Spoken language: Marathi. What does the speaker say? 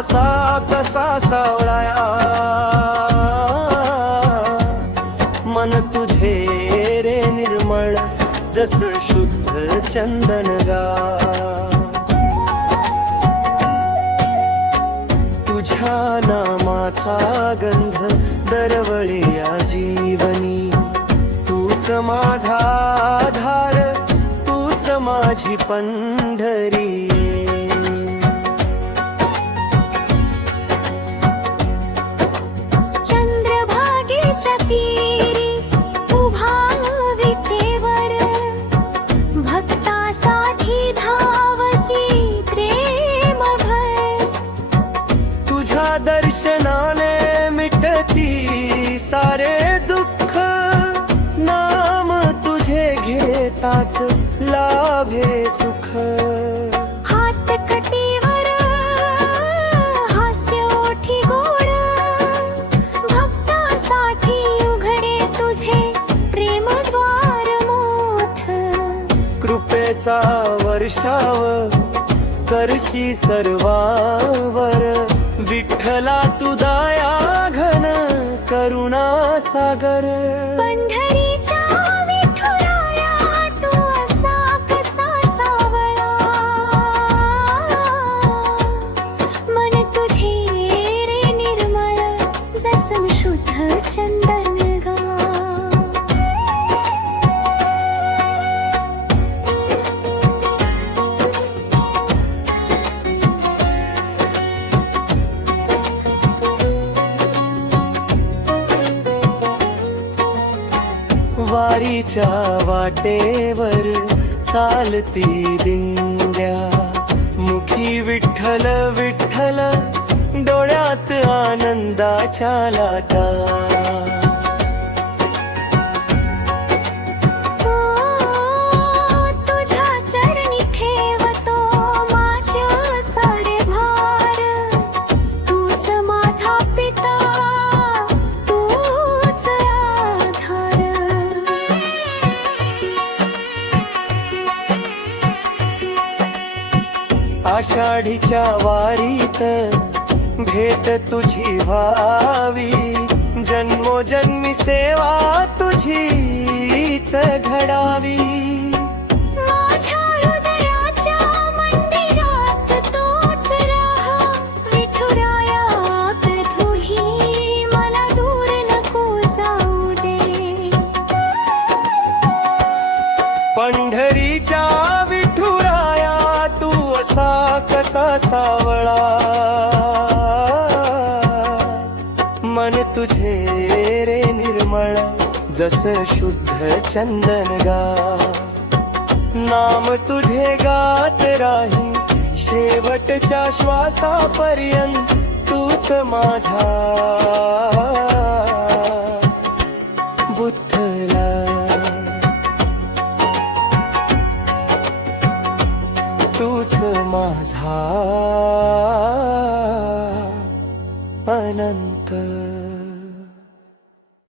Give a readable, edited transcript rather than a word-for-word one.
असा कसा सावळाया, मन तुझे रे निर्मळ जस शुद्ध चंदनगा. तुझ्या नामाचा गंध दरवळे या जीवनी, तूच माझा आधार, तूच माझी पंढरी. चंद्रभागेच्या तीरी उभा विटेवर, भक्तासाठी धावसी प्रेमभर. तुझ्या दर्शनाने मिटती सारे दुःख, नाम तुझे घेताच लाभे सुख. हात कटीवर हास्य ओठी गोड, भक्तासाठी उघडे तुझे प्रेमद्वार मोठ. कृपेचा वर्षाव करशी सर्वावर, विठ्ठला तू दया घन करुणा सागर. पंढरीच्या विठुराया तू असा कसा सावळा, मन तुझे रे निर्मळ जस शुद्ध चंदनगा. वारीच्या वाटेवर चालती दिंड्या, मुखी विठ्ठल विठ्ठल डोळ्यात आनंदाच्या लाटा. तुझ्या चरणी ठेवतो माझ्या सारे भार, तूच माझा पिता, तूच आधार. आषाढीच्या वारीत भेट तुझी व्हावी, जन्मोजन्मी सेवा तुझीच घडावी. माझ्या हृदयाच्या मंदिरात तूच राहा, विठुराया कधीही मला दूर नको जाऊ दे. पंढरीच्या विठुराया तू असा कसा सावळा, मन तुझे रे निर्मळ जस शुद्ध चंदनगा. नाम तुझे गात राही शेवटच्या श्वासापर्यंत, तूच माझा बुद्धला. तूच माझा